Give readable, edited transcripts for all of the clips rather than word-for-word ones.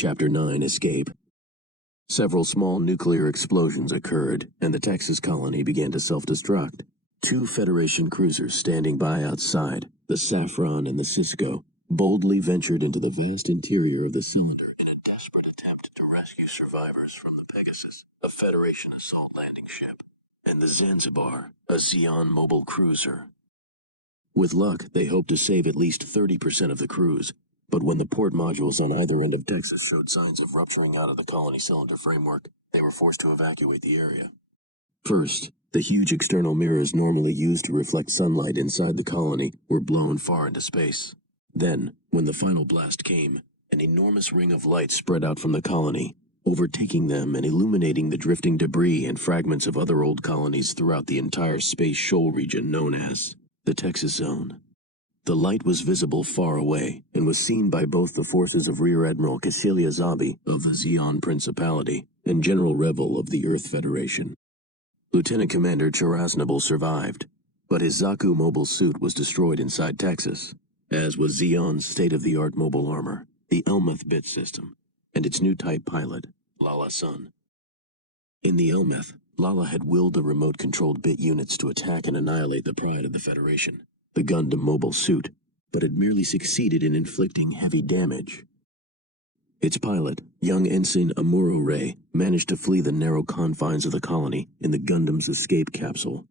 Chapter 9: Escape. Several small nuclear explosions occurred, and the Texas colony began to self-destruct. 2 Federation cruisers standing by outside, the Saffron and the Cisco, boldly ventured into the vast interior of the cylinder in a desperate attempt to rescue survivors from the Pegasus, a Federation assault landing ship, and the Zanzibar, a Zeon mobile cruiser. With luck, they hoped to save at least 30% of the crews, but when the port modules on either end of Texas showed signs of rupturing out of the colony cylinder framework, they were forced to evacuate the area. First, the huge external mirrors normally used to reflect sunlight inside the colony were blown far into space. Then, when the final blast came, an enormous ring of light spread out from the colony, overtaking them and illuminating the drifting debris and fragments of other old colonies throughout the entire space shoal region known as the Texas Zone. The light was visible far away and was seen by both the forces of Rear Admiral Casilia Zabi of the Zeon Principality and General Revel of the Earth Federation. Lieutenant Commander Charaznable survived, but his Zaku mobile suit was destroyed inside Texas, as was Zeon's state-of-the-art mobile armor, the Elmeth bit system, and its new type pilot, Lala Sun. In the Elmeth, Lala had willed the remote-controlled bit units to attack and annihilate the pride of the Federation, the Gundam mobile suit, but had merely succeeded in inflicting heavy damage. Its pilot, young Ensign Amuro Ray, managed to flee the narrow confines of the colony in the Gundam's escape capsule,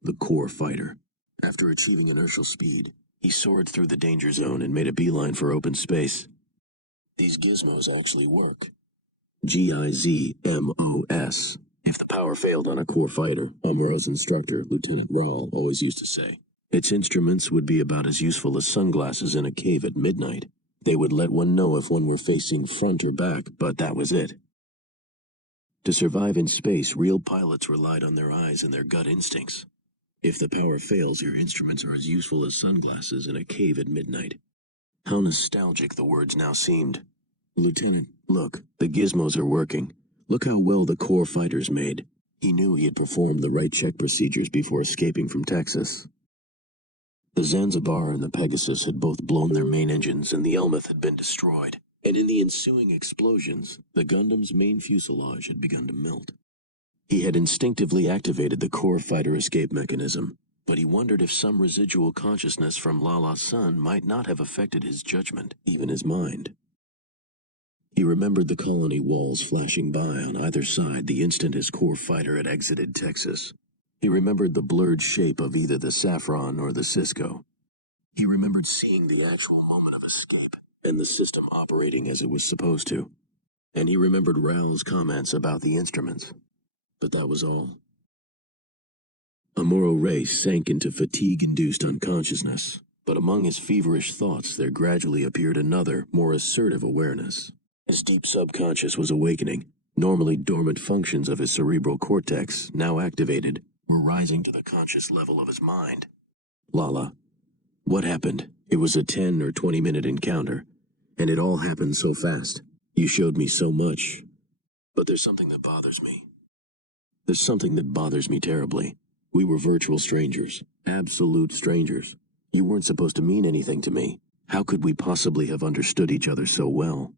the Core Fighter. After achieving inertial speed, he soared through the danger zone and made a beeline for open space. These gizmos actually work. GIZMOS. If the power failed on a Core Fighter, Amuro's instructor, Lieutenant Rahl, always used to say, its instruments would be about as useful as sunglasses in a cave at midnight. They would let one know if one were facing front or back, but that was it. To survive in space, real pilots relied on their eyes and their gut instincts. If the power fails, your instruments are as useful as sunglasses in a cave at midnight. How nostalgic the words now seemed. Lieutenant, look, the gizmos are working. Look how well the Core Fighter's made. He knew he had performed the right check procedures before escaping from Texas. The Zanzibar and the Pegasus had both blown their main engines and the Elmeth had been destroyed, and in the ensuing explosions, the Gundam's main fuselage had begun to melt. He had instinctively activated the Core Fighter escape mechanism, but he wondered if some residual consciousness from Lala Sun might not have affected his judgment, even his mind. He remembered the colony walls flashing by on either side the instant his Core Fighter had exited Texas. He remembered the blurred shape of either the Saffron or the Cisco. He remembered seeing the actual moment of escape and the system operating as it was supposed to. And he remembered Raoul's comments about the instruments. But that was all. Amuro Ray sank into fatigue-induced unconsciousness, but among his feverish thoughts there gradually appeared another, more assertive awareness. His deep subconscious was awakening. Normally dormant functions of his cerebral cortex, now activated, were rising to the conscious level of his mind. Lala, what happened? It was a 10 or 20-minute encounter, and it all happened so fast. You showed me so much. But there's something that bothers me. There's something that bothers me terribly. We were virtual strangers, absolute strangers. You weren't supposed to mean anything to me. How could we possibly have understood each other so well?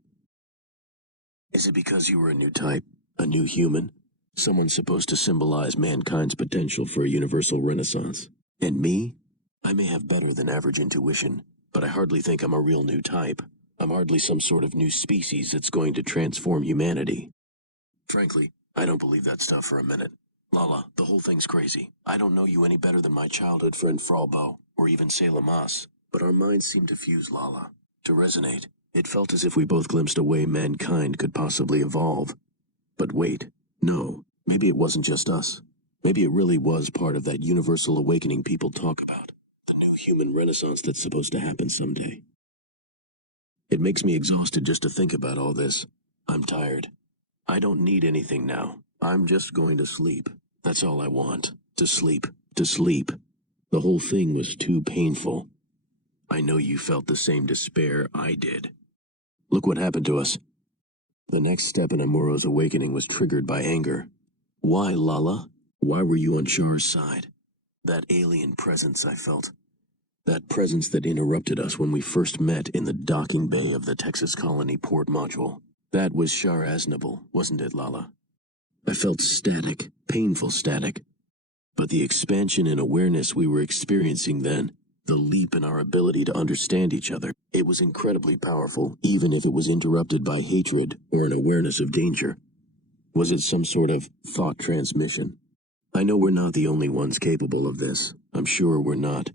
Is it because you were a new type, a new human? Someone supposed to symbolize mankind's potential for a universal renaissance. And me? I may have better than average intuition, but I hardly think I'm a real new type. I'm hardly some sort of new species that's going to transform humanity. Frankly, I don't believe that stuff for a minute. Lala, the whole thing's crazy. I don't know you any better than my childhood friend Fralbo, or even Salem Mas, but our minds seemed to fuse, Lala, to resonate. It felt as if we both glimpsed a way mankind could possibly evolve. But wait, no, maybe it wasn't just us. Maybe it really was part of that universal awakening people talk about, the new human renaissance that's supposed to happen someday. It makes me exhausted just to think about all this. I'm tired. I don't need anything now. I'm just going to sleep. That's all I want. To sleep. To sleep. The whole thing was too painful. I know you felt the same despair I did. Look what happened to us. The next step in Amuro's awakening was triggered by anger. Why, Lala? Why were you on Char's side? That alien presence I felt. That presence that interrupted us when we first met in the docking bay of the Texas Colony port module. That was Shar-Aznable, wasn't it, Lala? I felt static, painful static. But the expansion in awareness we were experiencing then, the leap in our ability to understand each other, it was incredibly powerful, even if it was interrupted by hatred or an awareness of danger. Was it some sort of thought transmission? I know we're not the only ones capable of this. I'm sure we're not.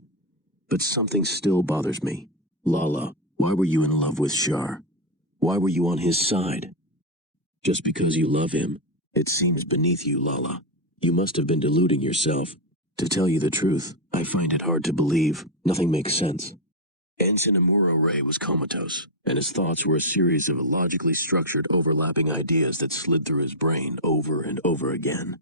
But something still bothers me. Lala, why were you in love with Shar? Why were you on his side? Just because you love him. It seems beneath you, Lala. You must have been deluding yourself. To tell you the truth, I find it hard to believe. Nothing makes sense. Ensign Amuro Ray was comatose, and his thoughts were a series of illogically structured, overlapping ideas that slid through his brain over and over again.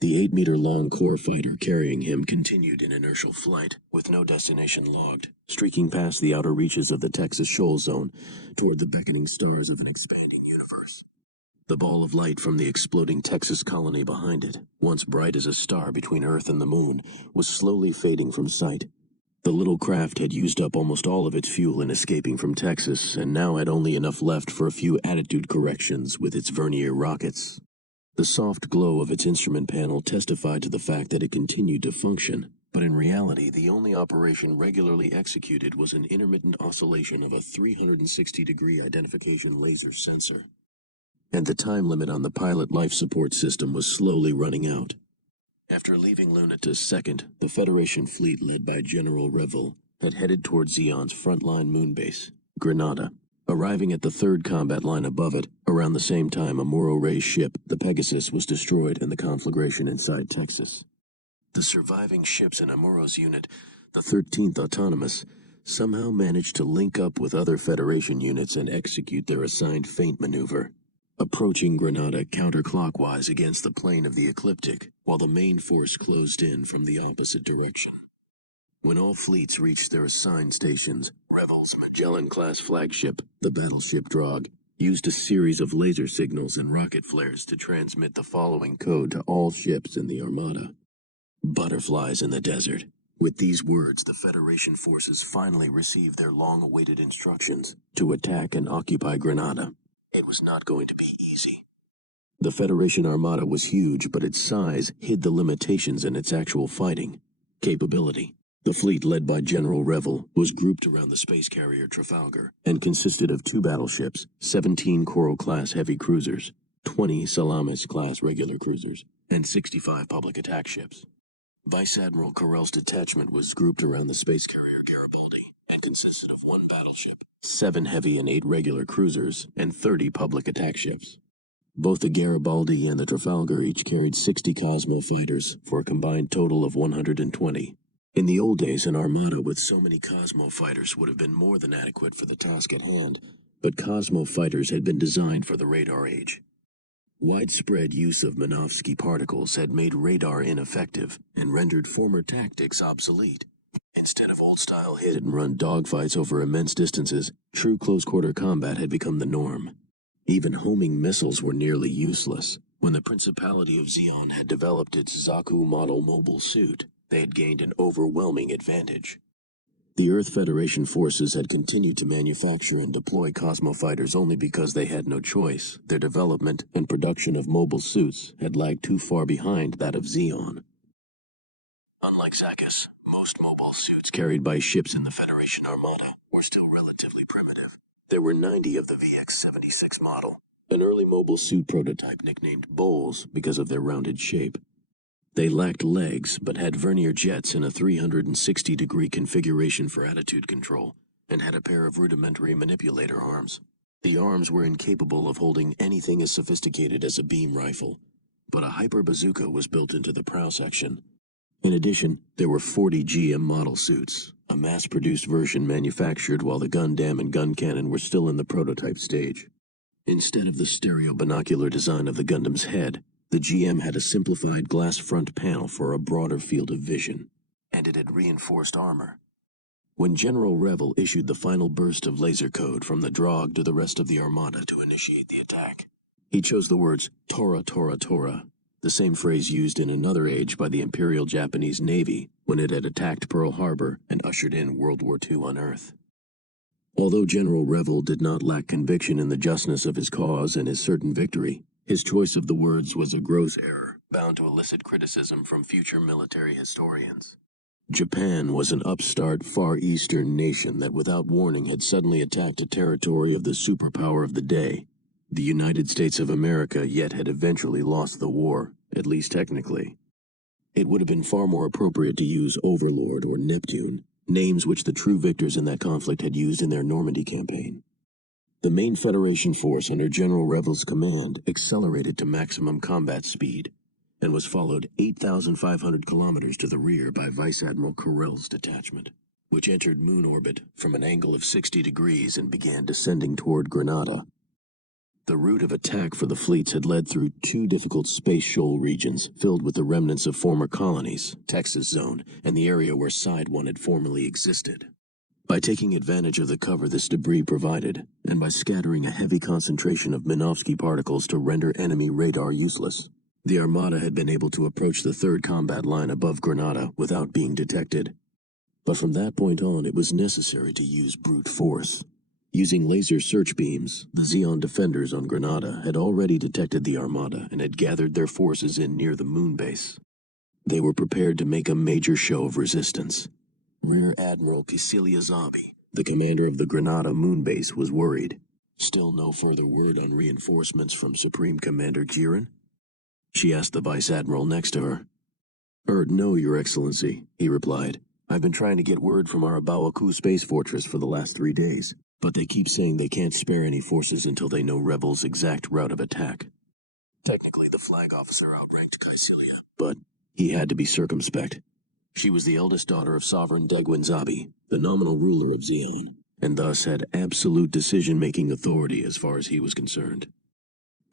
The 8-meter-long core fighter carrying him continued in inertial flight, with no destination logged, streaking past the outer reaches of the Texas Shoal Zone toward the beckoning stars of an expanding universe. The ball of light from the exploding Texas colony behind it, once bright as a star between Earth and the Moon, was slowly fading from sight. The little craft had used up almost all of its fuel in escaping from Texas, and now had only enough left for a few attitude corrections with its Vernier rockets. The soft glow of its instrument panel testified to the fact that it continued to function, but in reality the only operation regularly executed was an intermittent oscillation of a 360-degree identification laser sensor. And the time limit on the pilot life support system was slowly running out. After leaving Lunatus second, the Federation fleet led by General Revel had headed toward Zeon's frontline moonbase, Granada. Arriving at the third combat line above it, around the same time Amuro Ray's ship, the Pegasus, was destroyed in the conflagration inside Texas. The surviving ships in Amuro's unit, the 13th Autonomous, somehow managed to link up with other Federation units and execute their assigned feint maneuver, approaching Granada counterclockwise against the plane of the ecliptic, while the main force closed in from the opposite direction. When all fleets reached their assigned stations, Revel's Magellan-class flagship, the battleship Drog, used a series of laser signals and rocket flares to transmit the following code to all ships in the Armada. Butterflies in the desert. With these words, the Federation forces finally received their long-awaited instructions to attack and occupy Granada. It was not going to be easy. The Federation Armada was huge, but its size hid the limitations in its actual fighting capability. The fleet led by General Revel was grouped around the space carrier Trafalgar and consisted of 2 battleships, 17 Coral-class heavy cruisers, 20 Salamis-class regular cruisers, and 65 public attack ships. Vice Admiral Carell's detachment was grouped around the space carrier Garibaldi and consisted of 1 battleship, 7 heavy and 8 regular cruisers, and 30 public attack ships. Both the Garibaldi and the Trafalgar each carried 60 Cosmo fighters for a combined total of 120. In the old days, an armada with so many Cosmo fighters would have been more than adequate for the task at hand, but Cosmo fighters had been designed for the radar age. Widespread use of Minovsky particles had made radar ineffective and rendered former tactics obsolete. Instead of old-style hit-and-run dogfights over immense distances, true close-quarter combat had become the norm. Even homing missiles were nearly useless. When the Principality of Zeon had developed its Zaku model mobile suit, they had gained an overwhelming advantage. The Earth Federation forces had continued to manufacture and deploy Cosmo fighters only because they had no choice. Their development and production of mobile suits had lagged too far behind that of Zeon. Unlike Zakis, most mobile suits carried by ships in the Federation Armada were still relatively primitive. There were 90 of the VX-76 model, an early mobile suit prototype nicknamed Bowls because of their rounded shape. They lacked legs, but had vernier jets in a 360-degree configuration for attitude control, and had a pair of rudimentary manipulator arms. The arms were incapable of holding anything as sophisticated as a beam rifle, but a hyper bazooka was built into the prow section. In addition, there were 40 GM model suits, a mass-produced version manufactured while the Gundam and gun cannon were still in the prototype stage. Instead of the stereo binocular design of the Gundam's head, the GM had a simplified glass front panel for a broader field of vision, and it had reinforced armor. When General Revel issued the final burst of laser code from the Drog to the rest of the Armada to initiate the attack, he chose the words Tora Tora Tora, the same phrase used in another age by the Imperial Japanese Navy when it had attacked Pearl Harbor and ushered in World War II on Earth. Although General Revel did not lack conviction in the justness of his cause and his certain victory, his choice of the words was a gross error, bound to elicit criticism from future military historians. Japan was an upstart Far Eastern nation that without warning had suddenly attacked a territory of the superpower of the day. The United States of America yet had eventually lost the war, at least technically. It would have been far more appropriate to use Overlord or Neptune, names which the true victors in that conflict had used in their Normandy campaign. The main Federation force under General Revel's command accelerated to maximum combat speed and was followed 8,500 kilometers to the rear by Vice Admiral Carrel's detachment, which entered moon orbit from an angle of 60 degrees and began descending toward Grenada. The route of attack for the fleets had led through two difficult space shoal regions filled with the remnants of former colonies, Texas Zone, and the area where Side 1 had formerly existed. By taking advantage of the cover this debris provided, and by scattering a heavy concentration of Minovsky particles to render enemy radar useless, the Armada had been able to approach the third combat line above Grenada without being detected. But from that point on, it was necessary to use brute force. Using laser search beams, the Zeon defenders on Grenada had already detected the Armada and had gathered their forces in near the moon base. They were prepared to make a major show of resistance. Rear Admiral Cecilia Zabi, the commander of the Grenada moon base, was worried. Still no further word on reinforcements from Supreme Commander Jiren? She asked the Vice Admiral next to her. No, Your Excellency, he replied. I've been trying to get word from our Abawaku space fortress for the last 3 days, but they keep saying they can't spare any forces until they know Rebel's exact route of attack. Technically, the flag officer outranked Cecilia, but he had to be circumspect. She was the eldest daughter of Sovereign Degwin Zabi, the nominal ruler of Zeon, and thus had absolute decision-making authority as far as he was concerned.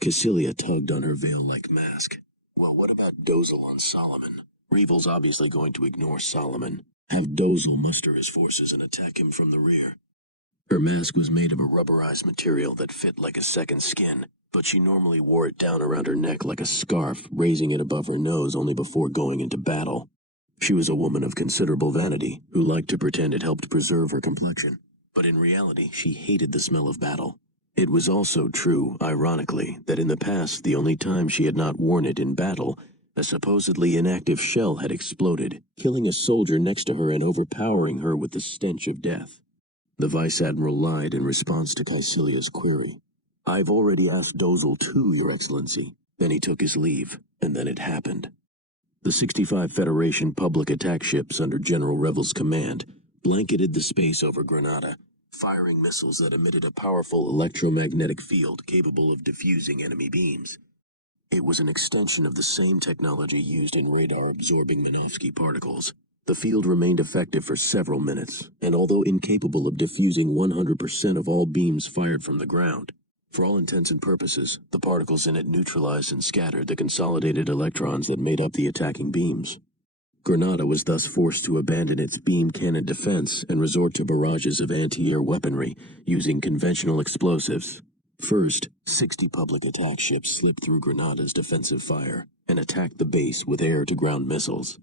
Cecilia tugged on her veil-like mask. Well, what about Dozel on Solomon? Revel's obviously going to ignore Solomon, have Dozel muster his forces and attack him from the rear. Her mask was made of a rubberized material that fit like a second skin, but she normally wore it down around her neck like a scarf, raising it above her nose only before going into battle. She was a woman of considerable vanity, who liked to pretend it helped preserve her complexion, but in reality she hated the smell of battle. It was also true, ironically, that in the past the only time she had not worn it in battle, a supposedly inactive shell had exploded, killing a soldier next to her and overpowering her with the stench of death. The Vice Admiral lied in response to Caecilia's query. I've already asked Dozel too, Your Excellency. Then he took his leave, and then it happened. The 65 Federation public attack ships under General Revel's command blanketed the space over Grenada, firing missiles that emitted a powerful electromagnetic field capable of diffusing enemy beams. It was an extension of the same technology used in radar-absorbing Minovsky particles. The field remained effective for several minutes, and although incapable of diffusing 100% of all beams fired from the ground, for all intents and purposes, the particles in it neutralized and scattered the consolidated electrons that made up the attacking beams. Grenada was thus forced to abandon its beam cannon defense and resort to barrages of anti-air weaponry using conventional explosives. First, 60 public attack ships slipped through Grenada's defensive fire and attacked the base with air-to-ground missiles.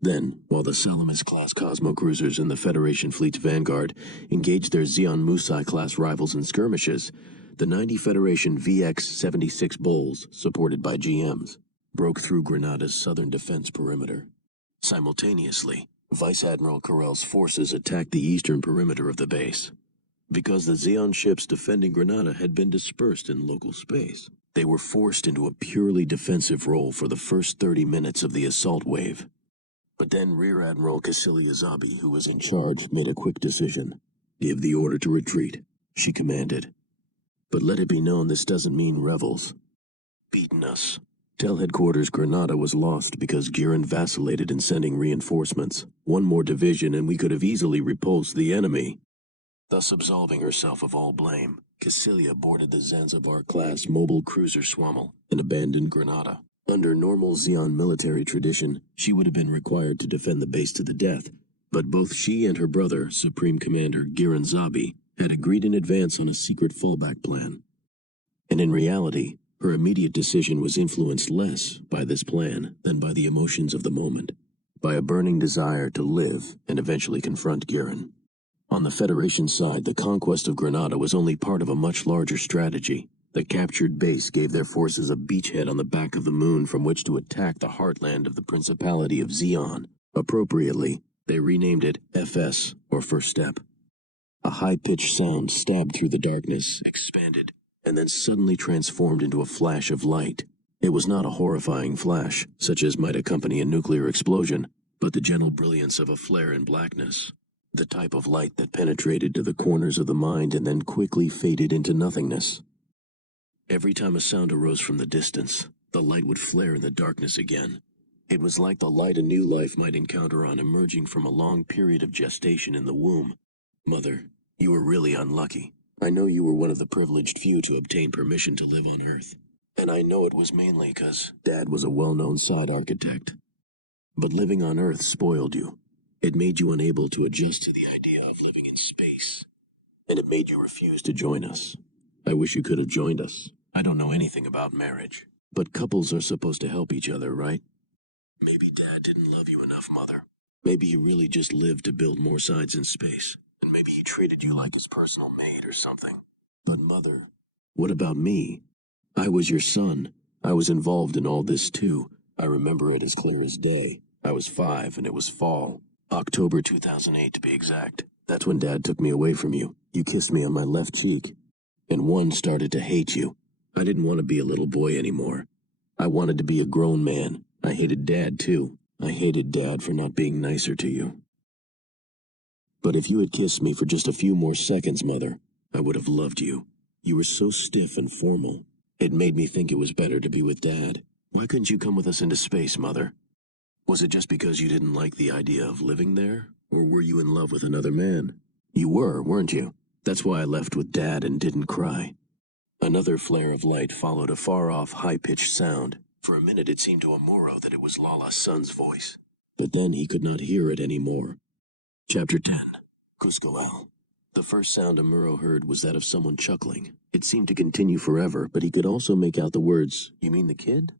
Then, while the Salamis-class Cosmo-cruisers in the Federation fleet's vanguard engaged their Zeon Musai-class rivals in skirmishes, the 90 Federation VX-76 Bulls, supported by GMs, broke through Grenada's southern defense perimeter. Simultaneously, Vice Admiral Carrel's forces attacked the eastern perimeter of the base. Because the Zeon ships defending Grenada had been dispersed in local space, they were forced into a purely defensive role for the first 30 minutes of the assault wave. But then Rear Admiral Cecilia Zabi, who was in charge, made a quick decision. Give the order to retreat, she commanded. But let it be known this doesn't mean rebels. Beaten us. Tell headquarters Grenada was lost because Jiren vacillated in sending reinforcements. One more division and we could have easily repulsed the enemy. Thus absolving herself of all blame, Cecilia boarded the Zanzibar-class mobile cruiser Swammel and abandoned Grenada. Under normal Zeon military tradition, she would have been required to defend the base to the death, but both she and her brother, Supreme Commander Jiren Zabi, had agreed in advance on a secret fallback plan. And in reality, her immediate decision was influenced less by this plan than by the emotions of the moment, by a burning desire to live and eventually confront Jiren. On the Federation side, the conquest of Granada was only part of a much larger strategy. The captured base gave their forces a beachhead on the back of the moon from which to attack the heartland of the Principality of Zeon. Appropriately, they renamed it FS, or First Step. A high-pitched sound stabbed through the darkness, expanded, and then suddenly transformed into a flash of light. It was not a horrifying flash, such as might accompany a nuclear explosion, but the gentle brilliance of a flare in blackness. The type of light that penetrated to the corners of the mind and then quickly faded into nothingness. Every time a sound arose from the distance, the light would flare in the darkness again. It was like the light a new life might encounter on emerging from a long period of gestation in the womb. Mother, you were really unlucky. I know you were one of the privileged few to obtain permission to live on Earth. And I know it was mainly because Dad was a well-known sod architect. But living on Earth spoiled you. It made you unable to adjust to the idea of living in space. And it made you refuse to join us. I wish you could have joined us. I don't know anything about marriage. But couples are supposed to help each other, right? Maybe Dad didn't love you enough, Mother. Maybe he really just lived to build more sides in space. And maybe he treated you like his personal maid or something. But Mother, what about me? I was your son. I was involved in all this too. I remember it as clear as day. I was 5 and it was fall. October 2008 to be exact. That's when Dad took me away from you. You kissed me on my left cheek. And one started to hate you. I didn't want to be a little boy anymore. I wanted to be a grown man. I hated Dad too. I hated Dad for not being nicer to you. But if you had kissed me for just a few more seconds, Mother, I would have loved you. You were so stiff and formal. It made me think it was better to be with Dad. Why couldn't you come with us into space, Mother? Was it just because you didn't like the idea of living there? Or were you in love with another man? You were, weren't you? That's why I left with Dad and didn't cry. Another flare of light followed a far-off, high-pitched sound. For a minute it seemed to Amuro that it was Lala's son's voice. But then he could not hear it anymore. Chapter 10. Cuscoal. The first sound Amuro heard was that of someone chuckling. It seemed to continue forever, but he could also make out the words, "You mean the kid?"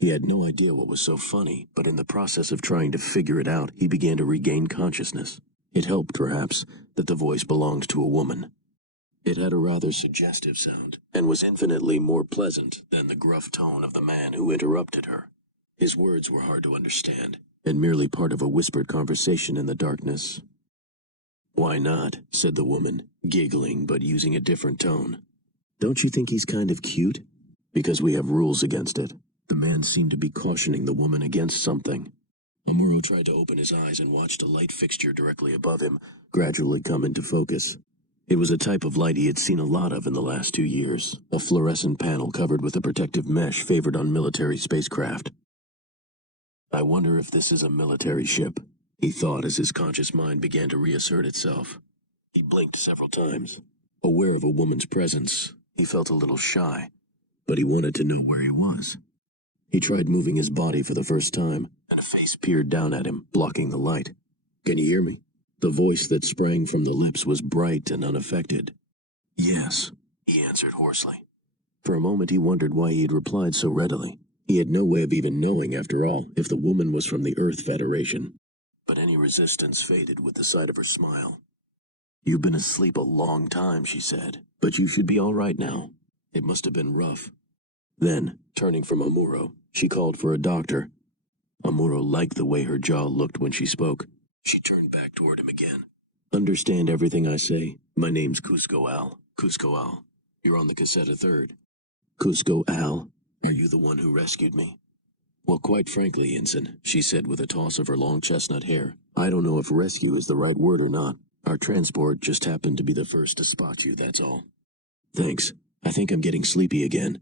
He had no idea what was so funny, but in the process of trying to figure it out, he began to regain consciousness. It helped, perhaps, that the voice belonged to a woman. It had a rather suggestive sound, and was infinitely more pleasant than the gruff tone of the man who interrupted her. His words were hard to understand, and merely part of a whispered conversation in the darkness. "Why not?" said the woman, giggling but using a different tone. "Don't you think he's kind of cute?" "Because we have rules against it." The man seemed to be cautioning the woman against something. Amuro tried to open his eyes and watched a light fixture directly above him gradually come into focus. It was a type of light he had seen a lot of in the last 2 years, a fluorescent panel covered with a protective mesh favored on military spacecraft. "I wonder if this is a military ship," he thought as his conscious mind began to reassert itself. He blinked several times. Aware of a woman's presence, he felt a little shy, but he wanted to know where he was. He tried moving his body for the first time, and a face peered down at him, blocking the light. "Can you hear me?" The voice that sprang from the lips was bright and unaffected. "Yes," he answered hoarsely. For a moment he wondered why he had replied so readily. He had no way of even knowing, after all, if the woman was from the Earth Federation. But any resistance faded with the sight of her smile. "You've been asleep a long time," she said, "but you should be all right now. It must have been rough." Then, turning from Amuro, she called for a doctor. Amuro liked the way her jaw looked when she spoke. She turned back toward him again. "Understand everything I say? My name's Cuscoal. Cuscoal. You're on the cassette third." "Cuscoal? Are you the one who rescued me?" "Well, quite frankly, Ensign," she said with a toss of her long chestnut hair, "I don't know if rescue is the right word or not. Our transport just happened to be the first to spot you, that's all." "Thanks. I think I'm getting sleepy again."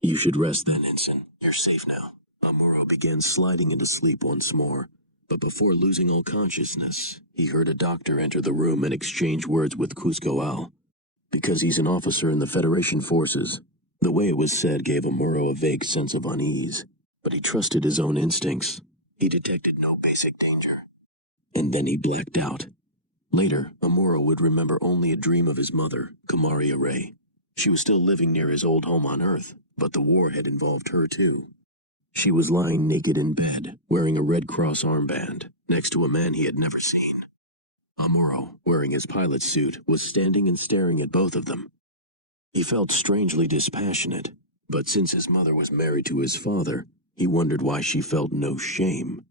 "You should rest then, Ensign. You're safe now." Amuro began sliding into sleep once more, but before losing all consciousness, he heard a doctor enter the room and exchange words with Cuscoal. Because he's an officer in the Federation forces, the way it was said gave Amuro a vague sense of unease, but he trusted his own instincts. He detected no basic danger. And then he blacked out. Later, Amuro would remember only a dream of his mother, Kamaria Ray. She was still living near his old home on Earth, but the war had involved her too. She was lying naked in bed, wearing a Red Cross armband, next to a man he had never seen. Amuro, wearing his pilot's suit, was standing and staring at both of them. He felt strangely dispassionate, but since his mother was married to his father, he wondered why she felt no shame.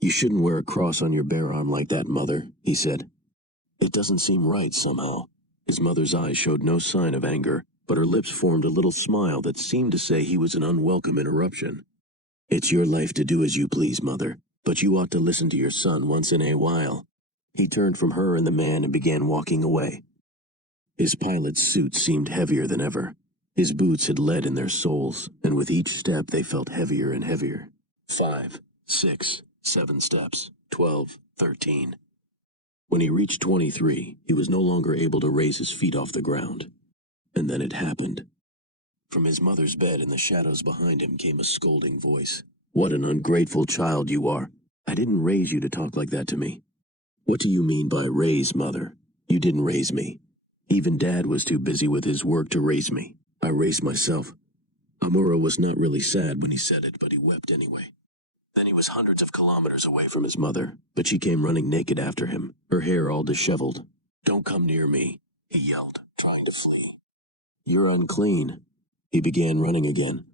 "You shouldn't wear a cross on your bare arm like that, Mother," he said. "It doesn't seem right somehow." His mother's eyes showed no sign of anger, but her lips formed a little smile that seemed to say he was an unwelcome interruption. "It's your life to do as you please, Mother, but you ought to listen to your son once in a while." He turned from her and the man and began walking away. His pilot's suit seemed heavier than ever. His boots had lead in their soles, and with each step they felt heavier and heavier. 5, 6, 7 steps, 12, 13. When he reached 23, he was no longer able to raise his feet off the ground. And then it happened. From his mother's bed in the shadows behind him came a scolding voice. "What an ungrateful child you are. I didn't raise you to talk like that to me." "What do you mean by raise, Mother? You didn't raise me. Even Dad was too busy with his work to raise me. I raised myself." Amuro was not really sad when he said it, but he wept anyway. Then he was hundreds of kilometers away from his mother, but she came running naked after him, her hair all disheveled. "Don't come near me," he yelled, trying to flee. "You're unclean." He began running again,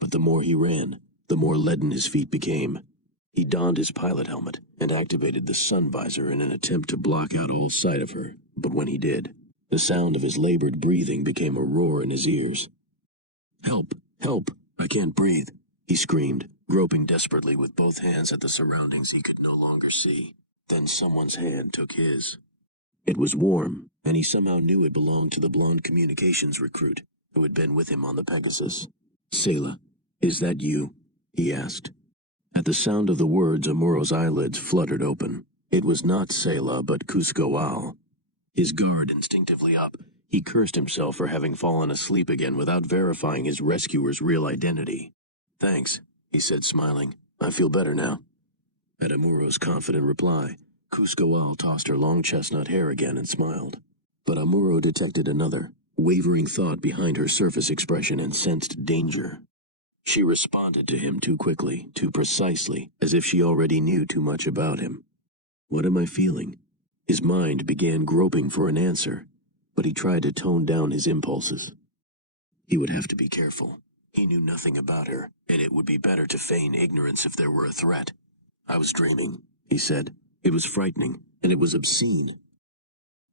but the more he ran, the more leaden his feet became. He donned his pilot helmet and activated the sun visor in an attempt to block out all sight of her, but when he did, the sound of his labored breathing became a roar in his ears. "Help! Help! I can't breathe!" he screamed, groping desperately with both hands at the surroundings he could no longer see. Then someone's hand took his. It was warm, and he somehow knew it belonged to the blonde communications recruit who had been with him on the Pegasus. "Sayla, is that you?" he asked. At the sound of the words, Amuro's eyelids fluttered open. It was not Sayla, but Cusco Al. His guard instinctively up, he cursed himself for having fallen asleep again without verifying his rescuer's real identity. "Thanks," he said, smiling. "I feel better now." At Amuro's confident reply, Cusco Al tossed her long chestnut hair again and smiled. But Amuro detected another, wavering thought behind her surface expression and sensed danger. She responded to him too quickly, too precisely, as if she already knew too much about him. "What am I feeling?" His mind began groping for an answer, but he tried to tone down his impulses. He would have to be careful. He knew nothing about her, and it would be better to feign ignorance if there were a threat. "I was dreaming," he said. "It was frightening, and it was obscene."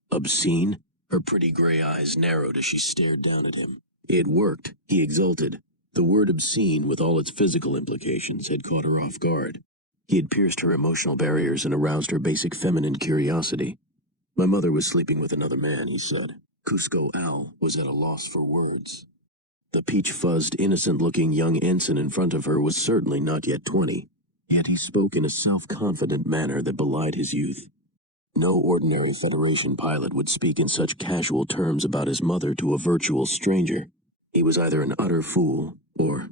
Obscene? Her pretty gray eyes narrowed as she stared down at him. It worked, he exulted. The word obscene, with all its physical implications, had caught her off guard. He had pierced her emotional barriers and aroused her basic feminine curiosity. "My mother was sleeping with another man," he said. Cusco Al was at a loss for words. The peach-fuzzed, innocent-looking young ensign in front of her was certainly not yet 20, yet he spoke in a self-confident manner that belied his youth. No ordinary Federation pilot would speak in such casual terms about his mother to a virtual stranger. He was either an utter fool, or...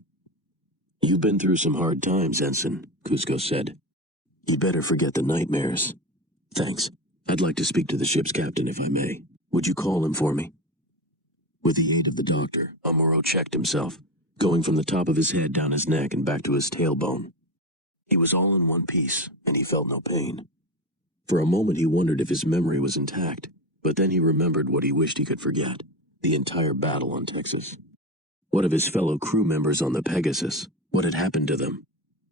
"You've been through some hard times, Ensign," Cusco said. "You'd better forget the nightmares." "Thanks. I'd like to speak to the ship's captain, if I may. Would you call him for me?" With the aid of the doctor, Amuro checked himself, going from the top of his head down his neck and back to his tailbone. He was all in one piece, and he felt no pain. For a moment he wondered if his memory was intact, but then he remembered what he wished he could forget: the entire battle on Texas. What of his fellow crew members on the Pegasus? What had happened to them?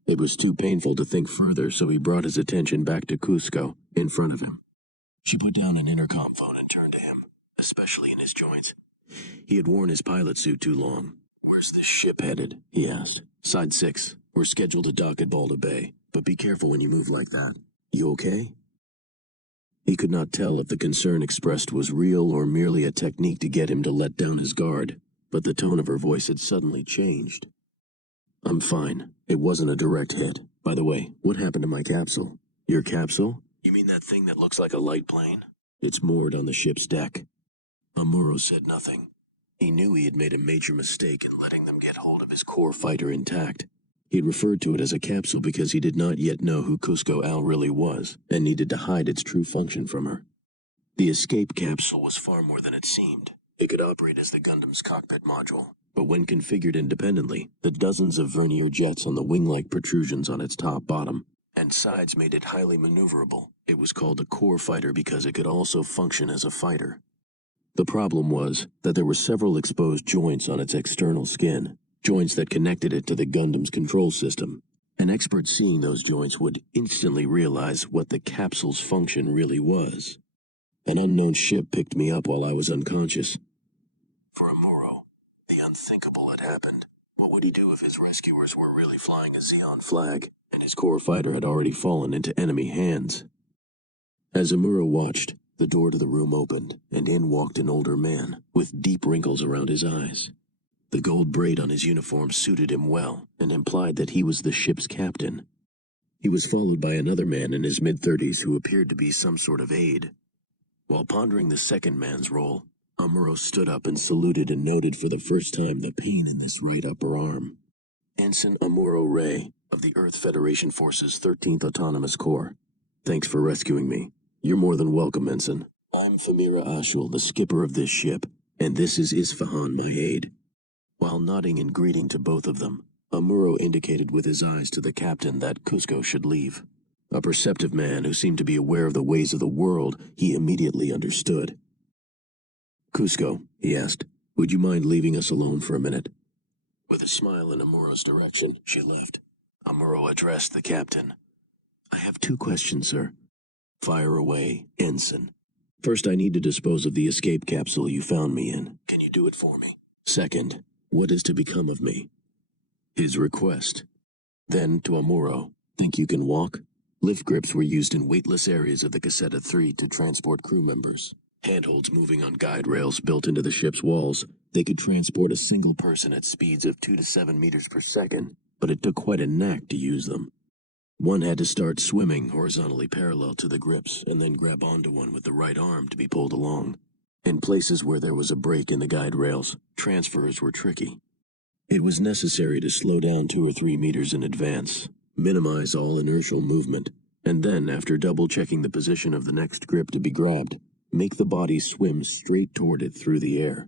It was too painful to think further, so he brought his attention back to Cusco, in front of him. She put down an intercom phone and turned to him, especially in his joints. He had worn his pilot suit too long. "Where's this ship headed?" he asked. "Side 6. We're scheduled to dock at Balda Bay, but be careful when you move like that. You okay?" He could not tell if the concern expressed was real or merely a technique to get him to let down his guard, but the tone of her voice had suddenly changed. "I'm fine. It wasn't a direct hit. By the way, what happened to my capsule?" "Your capsule? You mean that thing that looks like a light plane?" "It's moored on the ship's deck." Amuro said nothing. He knew he had made a major mistake in letting them get hold of his core fighter intact. He had referred to it as a capsule because he did not yet know who Cusco Al really was, and needed to hide its true function from her. The escape capsule was far more than it seemed. It could operate as the Gundam's cockpit module, but when configured independently, the dozens of vernier jets on the wing-like protrusions on its top bottom, and sides made it highly maneuverable. It was called a core fighter because it could also function as a fighter. The problem was that there were several exposed joints on its external skin, joints that connected it to the Gundam's control system. An expert seeing those joints would instantly realize what the capsule's function really was. An unknown ship picked me up while I was unconscious. For Amuro, the unthinkable had happened. What would he do if his rescuers were really flying a Zeon flag, and his core fighter had already fallen into enemy hands? As Amuro watched, the door to the room opened, and in walked an older man, with deep wrinkles around his eyes. The gold braid on his uniform suited him well, and implied that he was the ship's captain. He was followed by another man in his mid-30s who appeared to be some sort of aide. While pondering the second man's role, Amuro stood up and saluted and noted for the first time the pain in this right upper arm. Ensign Amuro Ray, of the Earth Federation Force's 13th Autonomous Corps. Thanks for rescuing me. You're more than welcome, Ensign. I'm Famira Ashul, the skipper of this ship, and this is Isfahan, my aide. While nodding in greeting to both of them, Amuro indicated with his eyes to the captain that Cusco should leave. A perceptive man who seemed to be aware of the ways of the world, he immediately understood. Cusco, he asked, would you mind leaving us alone for a minute? With a smile in Amuro's direction, she left. Amuro addressed the captain. I have 2 questions, sir. Fire away, Ensign. First, I need to dispose of the escape capsule you found me in. Can you do it for me? Second, what is to become of me? His request. Then, to Amuro, think you can walk? Lift grips were used in weightless areas of the Cassetta 3 to transport crew members. Handholds moving on guide rails built into the ship's walls, they could transport a single person at speeds of 2 to 7 meters per second, but it took quite a knack to use them. One had to start swimming horizontally parallel to the grips and then grab onto one with the right arm to be pulled along. In places where there was a break in the guide rails, transfers were tricky. It was necessary to slow down 2 or 3 meters in advance, minimize all inertial movement, and then, after double-checking the position of the next grip to be grabbed, make the body swim straight toward it through the air.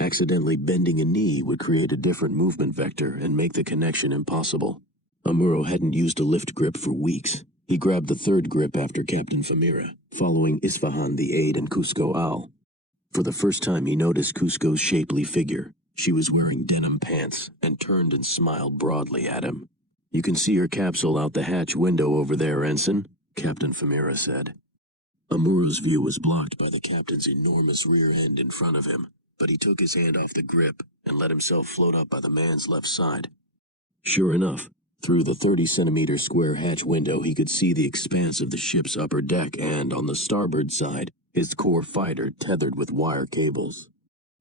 Accidentally bending a knee would create a different movement vector and make the connection impossible. Amuro hadn't used a lift grip for weeks. He grabbed the third grip after Captain Famira, following Isfahan the aide and Cusco Al. For the first time he noticed Cusco's shapely figure. She was wearing denim pants and turned and smiled broadly at him. You can see your capsule out the hatch window over there, Ensign, Captain Famira said. Amuro's view was blocked by the captain's enormous rear end in front of him, but he took his hand off the grip and let himself float up by the man's left side. Sure enough, through the 30-centimeter square hatch window he could see the expanse of the ship's upper deck and, on the starboard side, his core fighter tethered with wire cables.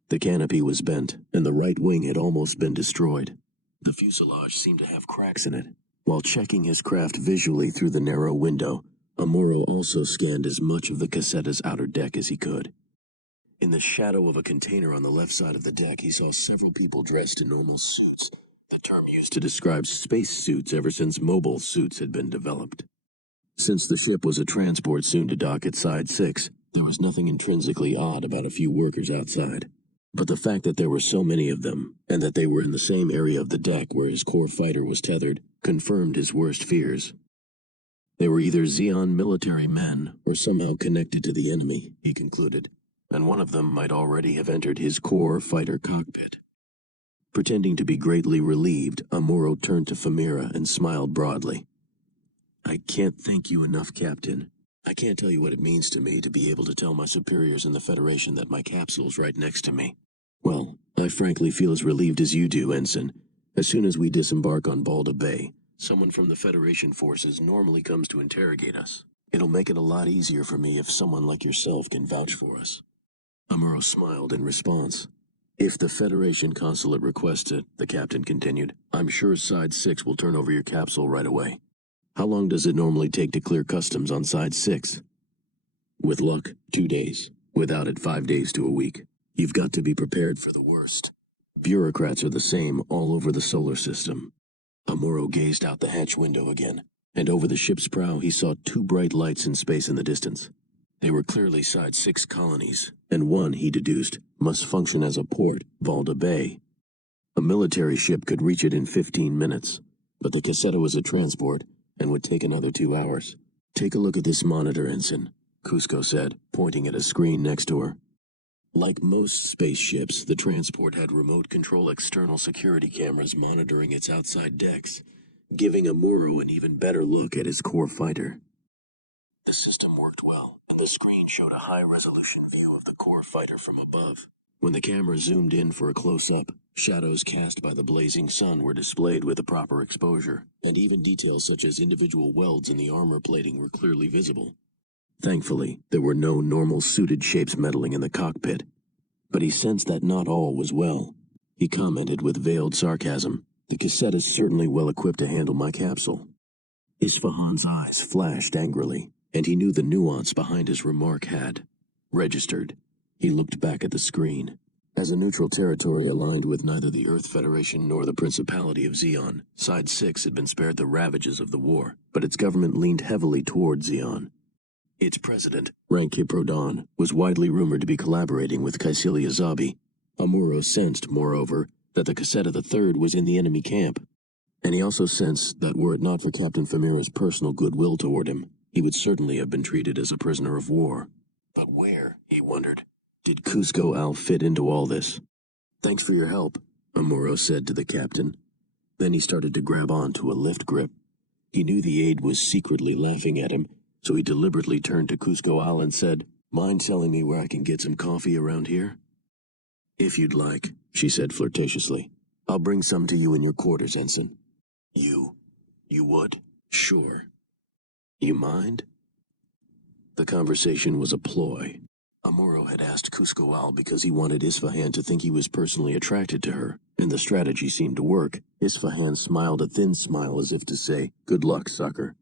The canopy was bent, and the right wing had almost been destroyed. The fuselage seemed to have cracks in it. While checking his craft visually through the narrow window, Amuro also scanned as much of the Cassetta's outer deck as he could. In the shadow of a container on the left side of the deck, he saw several people dressed in normal suits, the term used to describe space suits ever since mobile suits had been developed. Since the ship was a transport soon to dock at Side 6, there was nothing intrinsically odd about a few workers outside. But the fact that there were so many of them, and that they were in the same area of the deck where his core fighter was tethered, confirmed his worst fears. They were either Zeon military men or somehow connected to the enemy, he concluded, and one of them might already have entered his core fighter cockpit. Pretending to be greatly relieved, Amuro turned to Famira and smiled broadly. I can't thank you enough, Captain. I can't tell you what it means to me to be able to tell my superiors in the Federation that my capsule's right next to me. Well, I frankly feel as relieved as you do, Ensign. As soon as we disembark on Balda Bay, someone from the Federation forces normally comes to interrogate us. It'll make it a lot easier for me if someone like yourself can vouch for us. Amuro smiled in response. If the Federation consulate requests it, the captain continued, I'm sure Side 6 will turn over your capsule right away. How long does it normally take to clear customs on Side 6? With luck, 2 days. Without it, 5 days to a week. You've got to be prepared for the worst. Bureaucrats are the same all over the solar system. Amuro gazed out the hatch window again, and over the ship's prow he saw 2 bright lights in space in the distance. They were clearly Side 6 colonies, and one, he deduced, must function as a port, Balda Bay. A military ship could reach it in 15 minutes, but the Cassetta was a transport, and would take another 2 hours. Take a look at this monitor, Ensign, Cusco said, pointing at a screen next to her. Like most spaceships, the transport had remote-control external security cameras monitoring its outside decks, giving Amuro an even better look at his core fighter. The system worked well, and the screen showed a high-resolution view of the core fighter from above. When the camera zoomed in for a close-up, shadows cast by the blazing sun were displayed with the proper exposure, and even details such as individual welds in the armor plating were clearly visible. Thankfully, there were no normal suited shapes meddling in the cockpit, but he sensed that not all was well. He commented with veiled sarcasm, "The cassette is certainly well equipped to handle my capsule." Isfahan's eyes flashed angrily, and he knew the nuance behind his remark had registered. He looked back at the screen. As a neutral territory aligned with neither the Earth Federation nor the Principality of Zeon, Side 6 had been spared the ravages of the war, but its government leaned heavily toward Zeon. Its president, Ranke Prodan, was widely rumored to be collaborating with Kaisilia Zabi. Amuro sensed, moreover, that the cassette of the Third was in the enemy camp, and he also sensed that were it not for Captain Famira's personal goodwill toward him, he would certainly have been treated as a prisoner of war. But where, he wondered, did Cusco Al fit into all this? "Thanks for your help," Amuro said to the captain. Then he started to grab on to a lift grip. He knew the aide was secretly laughing at him, so he deliberately turned to Cusco Al and said, "Mind telling me where I can get some coffee around here?" "If you'd like," she said flirtatiously. "I'll bring some to you in your quarters, Ensign." You would?" "Sure." "You mind?" The conversation was a ploy. Amuro had asked Cusco Al because he wanted Isfahan to think he was personally attracted to her, and the strategy seemed to work. Isfahan smiled a thin smile as if to say, "Good luck, sucker."